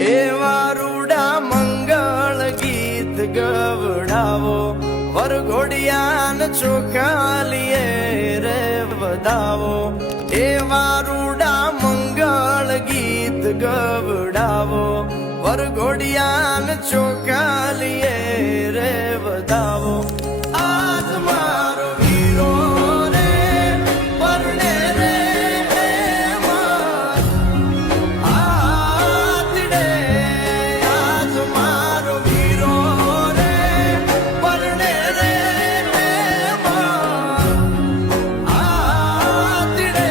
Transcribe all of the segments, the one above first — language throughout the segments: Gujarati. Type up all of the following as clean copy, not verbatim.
એવા રૂડા મંગળ ગીત ગવડાવો વરઘોડિયાન ચોખાલીએ રે વધાવો એવા રૂડા મંગળ ગીત ગવડાવો વરઘોડિયાન ચોખાલીએ રે વધાવો આજ મારો વીરો રે પરણે રે આદડે આજ મારો વીરો રે પરણે રે આદડે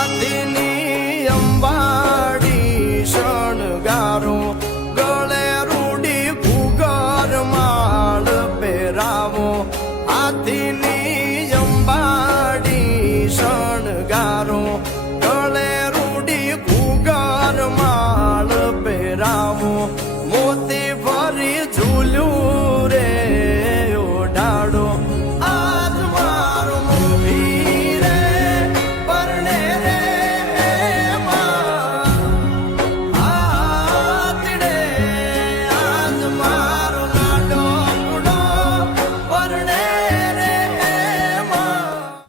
આદિની અંબાડી શણગારો ગળે રૂડી ભૂગર માળ પહેરાવો આદિની અંબાડી શણગારો ગળે રૂડી ભૂગર માળ પહેરાવો મોતી